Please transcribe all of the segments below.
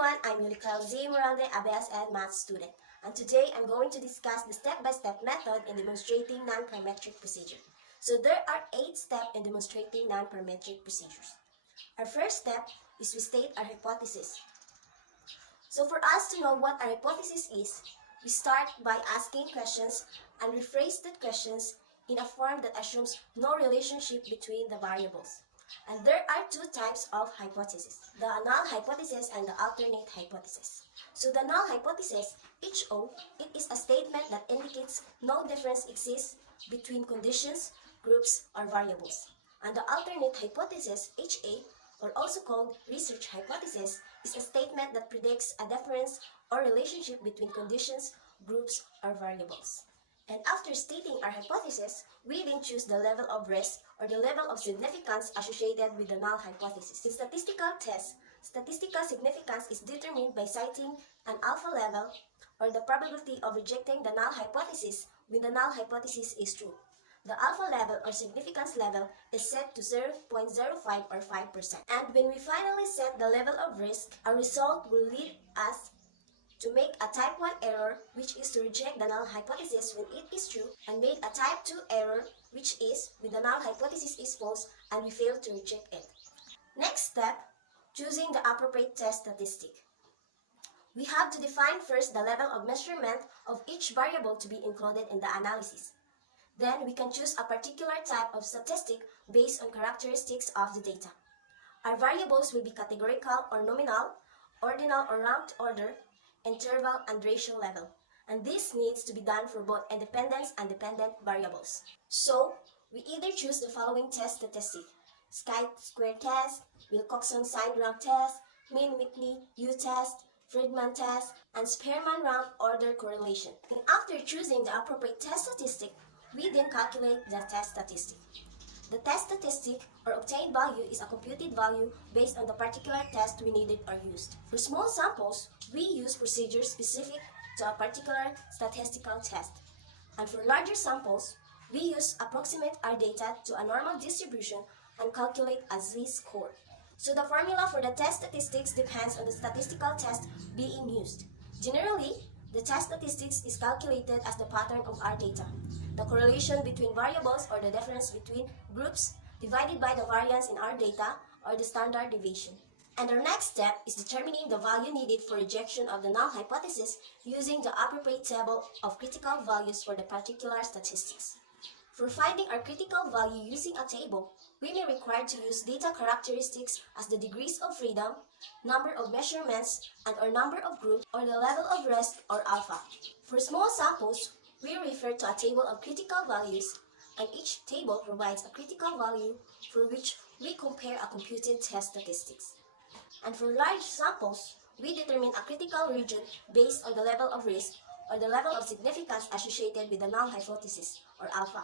everyone, I'm Yulical Z. Moralde, a BSN math student, and today I'm going to discuss the step-by-step method in demonstrating non-parametric procedure. So there are 8 steps in demonstrating non-parametric procedures. Our first step is we state our hypothesis. So for us to know what our hypothesis is, we start by asking questions and rephrase the questions in a form that assumes no relationship between the variables. And there are 2 types of hypothesis, the null hypothesis and the alternate hypothesis. So the null hypothesis, HO, it is a statement that indicates no difference exists between conditions, groups, or variables. And the alternate hypothesis, HA, or also called research hypothesis, is a statement that predicts a difference or relationship between conditions, groups, or variables. And after stating our hypothesis, we then choose the level of risk or the level of significance associated with the null hypothesis. In statistical tests, statistical significance is determined by citing an alpha level or the probability of rejecting the null hypothesis when the null hypothesis is true. The alpha level or significance level is set to 0.05 or 5%. And when we finally set the level of risk, our result will lead us to make a type 1 error, which is to reject the null hypothesis when it is true, and make a type 2 error, which is when the null hypothesis is false and we fail to reject it. Next step, choosing the appropriate test statistic. We have to define first the level of measurement of each variable to be included in the analysis. Then we can choose a particular type of statistic based on characteristics of the data. Our variables will be categorical or nominal, ordinal or ranked order, interval, and ratio level. And this needs to be done for both independent and dependent variables. So, we either choose the following test statistic: chi-square test, Wilcoxon signed rank test, Min-Whitney U-test, Friedman test, and Spearman rank order correlation. And after choosing the appropriate test statistic, we then calculate the test statistic. The test statistic or obtained value is a computed value based on the particular test we needed or used. For small samples, we use procedures specific to a particular statistical test. And for larger samples, we approximate our data to a normal distribution and calculate a z-score. So the formula for the test statistics depends on the statistical test being used. Generally, the test statistics is calculated as the pattern of our data, the correlation between variables or the difference between groups divided by the variance in our data or the standard deviation. And our next step is determining the value needed for rejection of the null hypothesis using the appropriate table of critical values for the particular statistics. For finding our critical value using a table, we may require to use data characteristics as the degrees of freedom, number of measurements, and or number of groups, or the level of risk or alpha. For small samples, we refer to a table of critical values, and each table provides a critical value for which we compare a computed test statistics. And for large samples, we determine a critical region based on the level of risk or the level of significance associated with the null hypothesis, or alpha.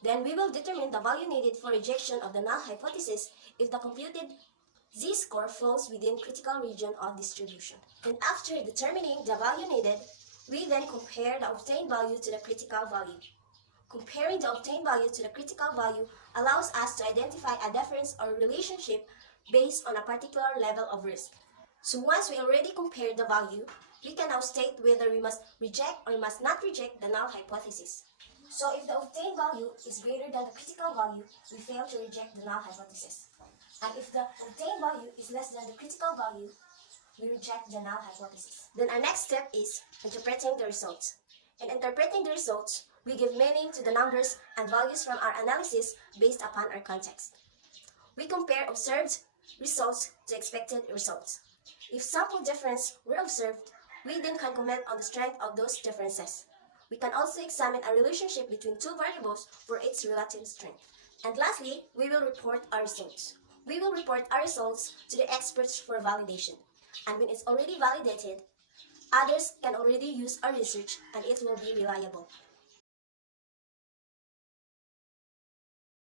Then we will determine the value needed for rejection of the null hypothesis if the computed z-score falls within critical region of distribution. And after determining the value needed, we then compare the obtained value to the critical value. Comparing the obtained value to the critical value allows us to identify a difference or relationship based on a particular level of risk. So once we already compared the value, we can now state whether we must reject or must not reject the null hypothesis. So if the obtained value is greater than the critical value, we fail to reject the null hypothesis. And if the obtained value is less than the critical value, we reject the null hypothesis. Then our next step is interpreting the results. In interpreting the results, we give meaning to the numbers and values from our analysis based upon our context. We compare observed results to expected results. If sample difference were observed, we then can comment on the strength of those differences. We can also examine a relationship between 2 variables for its relative strength. And lastly, we will report our results. We will report our results to the experts for validation. And when it's already validated, others can already use our research and it will be reliable.